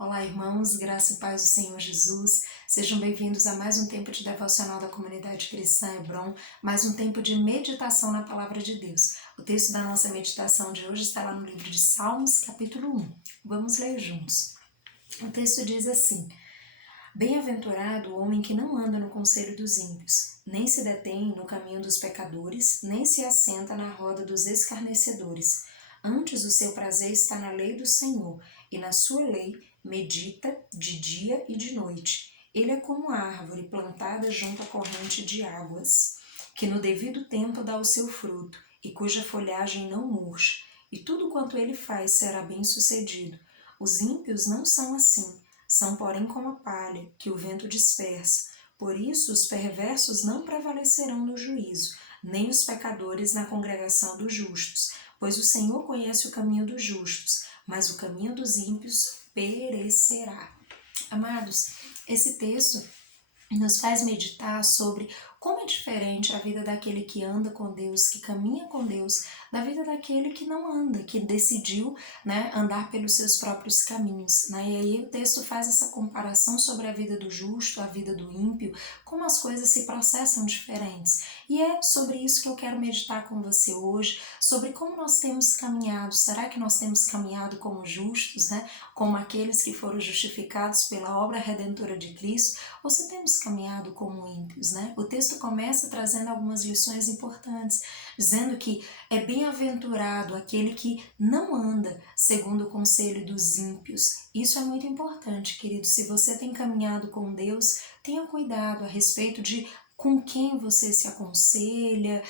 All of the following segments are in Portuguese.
Olá, irmãos, graça e paz do Senhor Jesus. Sejam bem-vindos a mais um tempo de devocional da comunidade cristã Hebron, mais um tempo de meditação na palavra de Deus. O texto da nossa meditação de hoje está lá no livro de Salmos, capítulo 1. Vamos ler juntos. O texto diz assim: Bem-aventurado o homem que não anda no conselho dos ímpios, nem se detém no caminho dos pecadores, nem se assenta na roda dos escarnecedores. Antes o seu prazer está na lei do Senhor, e na sua lei medita de dia e de noite. Ele é como a árvore plantada junto à corrente de águas, que no devido tempo dá o seu fruto, e cuja folhagem não murcha, e tudo quanto ele faz será bem-sucedido. Os ímpios não são assim, são porém como a palha, que o vento dispersa. Por isso os perversos não prevalecerão no juízo, nem os pecadores na congregação dos justos. Pois o Senhor conhece o caminho dos justos, mas o caminho dos ímpios perecerá. Amados, esse texto nos faz meditar sobre como é diferente a vida daquele que anda com Deus, que caminha com Deus, da vida daquele que não anda, que decidiu, andar pelos seus próprios caminhos. E aí o texto faz essa comparação sobre a vida do justo, a vida do ímpio, como as coisas se processam diferentes. E é sobre isso que eu quero meditar com você hoje, sobre como nós temos caminhado. Será que nós temos caminhado como justos, como aqueles que foram justificados pela obra redentora de Cristo, ou se temos caminhado como ímpios, O texto começa trazendo algumas lições importantes, dizendo que é bem-aventurado aquele que não anda segundo o conselho dos ímpios. Isso é muito importante, querido. Se você tem caminhado com Deus, tenha cuidado a respeito de com quem você se aconselha,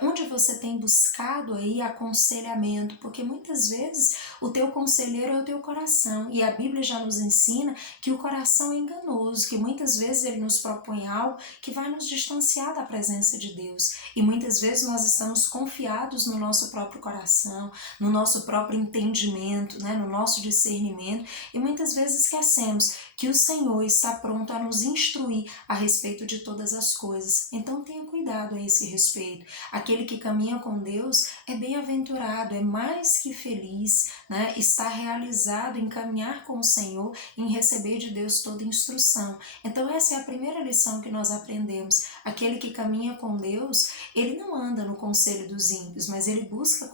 onde você tem buscado aí aconselhamento, porque muitas vezes o teu conselheiro é o teu coração, e a Bíblia já nos ensina que o coração é enganoso, que muitas vezes ele nos propõe algo que vai nos distanciar da presença de Deus, e muitas vezes nós estamos confiados no nosso próprio coração, no nosso próprio entendimento, no nosso discernimento, e muitas vezes esquecemos que o Senhor está pronto a nos instruir a respeito de todas as coisas. Então tenha cuidado a esse respeito. Aquele que caminha com Deus é bem-aventurado, é mais que feliz, está realizado em caminhar com o Senhor, em receber de Deus toda instrução. Então essa é a primeira lição que nós aprendemos. Aquele que caminha com Deus, ele não anda no conselho dos ímpios, mas ele busca o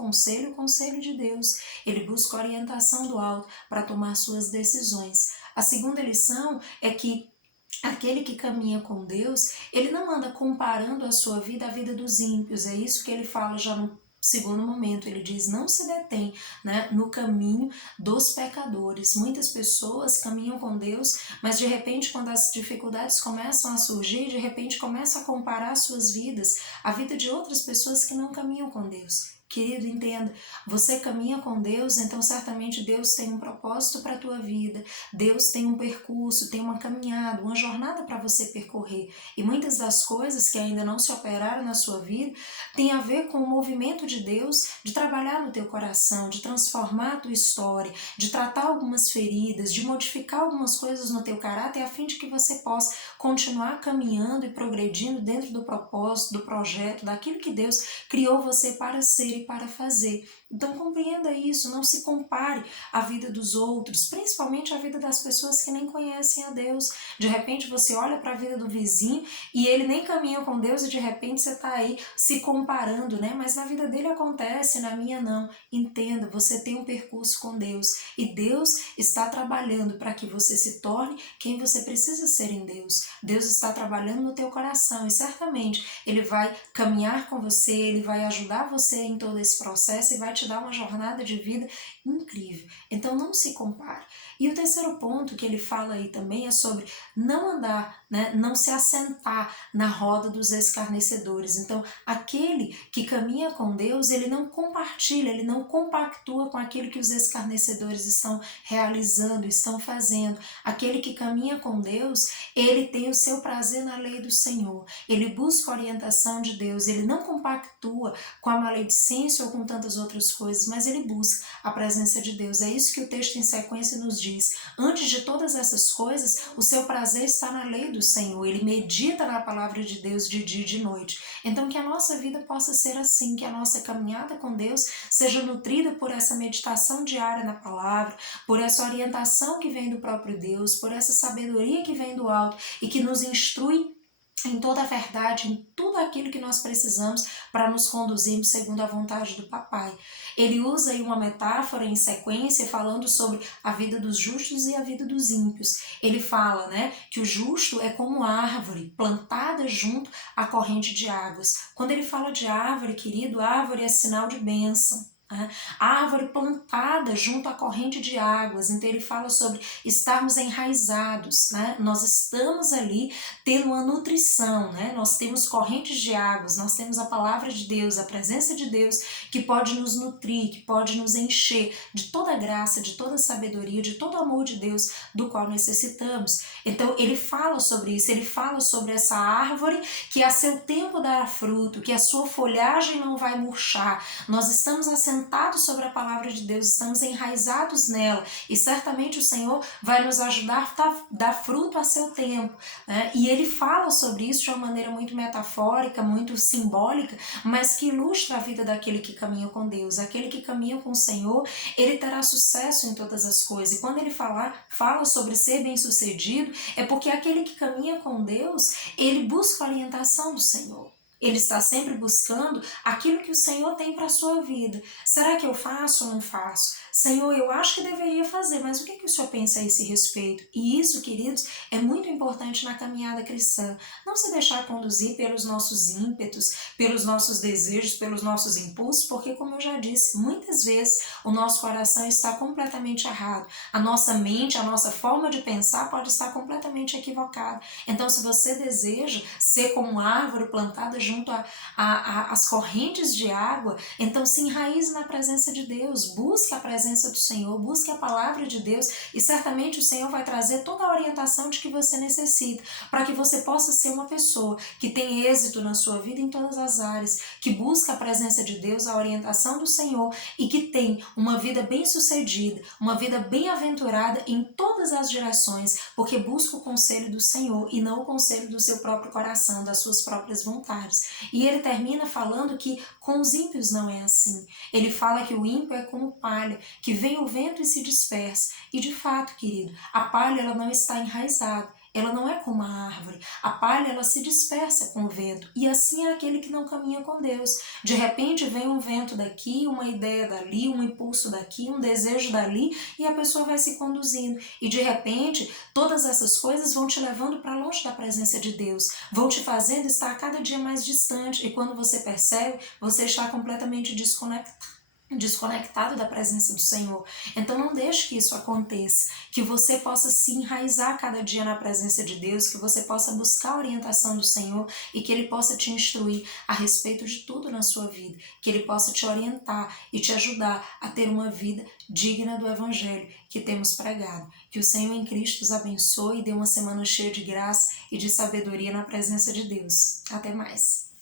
conselho de Deus. Ele busca orientação do alto para tomar suas decisões. A segunda lição é que aquele que caminha com Deus, ele não anda comparando a sua vida à vida dos ímpios. É isso que ele fala já no segundo momento. Ele diz: não se detém no caminho dos pecadores. Muitas pessoas caminham com Deus, mas de repente, quando as dificuldades começam a surgir, de repente começam a comparar suas vidas à vida de outras pessoas que não caminham com Deus. Querido, entenda, você caminha com Deus, então certamente Deus tem um propósito para a tua vida, Deus tem um percurso, tem uma caminhada, uma jornada para você percorrer. E muitas das coisas que ainda não se operaram na sua vida tem a ver com o movimento de Deus de trabalhar no teu coração, de transformar a tua história, de tratar algumas feridas, de modificar algumas coisas no teu caráter, a fim de que você possa continuar caminhando e progredindo dentro do propósito, do projeto, daquilo que Deus criou você para ser e para fazer. Então compreenda isso, não se compare à vida dos outros, principalmente à vida das pessoas que nem conhecem a Deus. De repente você olha para a vida do vizinho e ele nem caminha com Deus e de repente você está aí se comparando, mas na vida dele acontece, na minha não. Entenda, você tem um percurso com Deus e Deus está trabalhando para que você se torne quem você precisa ser em Deus. Deus está trabalhando no teu coração e certamente Ele vai caminhar com você, Ele vai ajudar você em todo esse processo e vai te dar uma jornada de vida incrível. Então não se compare. E o terceiro ponto que ele fala aí também é sobre não andar, não se assentar na roda dos escarnecedores. Então aquele que caminha com Deus, ele não compartilha, ele não compactua com aquilo que os escarnecedores estão realizando, estão fazendo. Aquele que caminha com Deus, ele tem o seu prazer na lei do Senhor, ele busca a orientação de Deus, ele não compactua com a maledicência ou com tantas outras coisas, mas ele busca a presença de Deus. É isso que o texto em sequência nos diz: antes de todas essas coisas, o seu prazer está na lei do Senhor. Ele medita na palavra de Deus de dia e de noite. Então que a nossa vida possa ser assim, que a nossa caminhada com Deus seja nutrida por essa meditação diária na palavra, por essa orientação que vem do próprio Deus, por essa sabedoria que vem do alto e que nos instrui em toda a verdade, em tudo aquilo que nós precisamos para nos conduzirmos segundo a vontade do Papai. Ele usa aí uma metáfora em sequência falando sobre a vida dos justos e a vida dos ímpios. Ele fala, que o justo é como árvore plantada junto à corrente de águas. Quando ele fala de árvore, querido, árvore é sinal de bênção. A árvore plantada junto à corrente de águas. Então ele fala sobre estarmos enraizados, nós estamos ali tendo uma nutrição, nós temos correntes de águas, nós temos a palavra de Deus, a presença de Deus que pode nos nutrir, que pode nos encher de toda a graça, de toda a sabedoria, de todo o amor de Deus do qual necessitamos. Então ele fala sobre isso, ele fala sobre essa árvore que a seu tempo dará fruto, que a sua folhagem não vai murchar. Nós estamos assentados sobre a palavra de Deus, estamos enraizados nela e certamente o Senhor vai nos ajudar a dar fruto a seu tempo. E ele fala sobre isso de uma maneira muito metafórica, muito simbólica, mas que ilustra a vida daquele que caminha com Deus. Aquele que caminha com o Senhor, ele terá sucesso em todas as coisas. E quando ele fala sobre ser bem-sucedido, é porque aquele que caminha com Deus, ele busca a orientação do Senhor. Ele está sempre buscando aquilo que o Senhor tem para a sua vida. Será que eu faço ou não faço? Senhor, eu acho que deveria fazer, mas o que o Senhor pensa a esse respeito? E isso, queridos, é muito importante na caminhada cristã. Não se deixar conduzir pelos nossos ímpetos, pelos nossos desejos, pelos nossos impulsos, porque, como eu já disse, muitas vezes o nosso coração está completamente errado. A nossa mente, a nossa forma de pensar pode estar completamente equivocada. Então, se você deseja ser como uma árvore plantada junto às correntes de água, então se enraize na presença de Deus, busque a presença do Senhor, busque a palavra de Deus e certamente o Senhor vai trazer toda a orientação de que você necessita, para que você possa ser uma pessoa que tem êxito na sua vida em todas as áreas, que busca a presença de Deus, a orientação do Senhor e que tem uma vida bem-sucedida, uma vida bem-aventurada em todas as direções, porque busca o conselho do Senhor e não o conselho do seu próprio coração, das suas próprias vontades. E ele termina falando que com os ímpios não é assim. Ele fala que o ímpio é como palha, que vem o vento e se dispersa. E de fato, querido, a palha ela não está enraizada. Ela não é como a árvore. A palha ela se dispersa com o vento. E assim é aquele que não caminha com Deus. De repente vem um vento daqui, uma ideia dali, um impulso daqui, um desejo dali, e a pessoa vai se conduzindo. E de repente, todas essas coisas vão te levando para longe da presença de Deus. Vão te fazendo estar cada dia mais distante. E quando você percebe, você está completamente desconectado da presença do Senhor. Então não deixe que isso aconteça, que você possa se enraizar cada dia na presença de Deus, que você possa buscar a orientação do Senhor e que Ele possa te instruir a respeito de tudo na sua vida, que Ele possa te orientar e te ajudar a ter uma vida digna do Evangelho que temos pregado. Que o Senhor em Cristo os abençoe e dê uma semana cheia de graça e de sabedoria na presença de Deus. Até mais!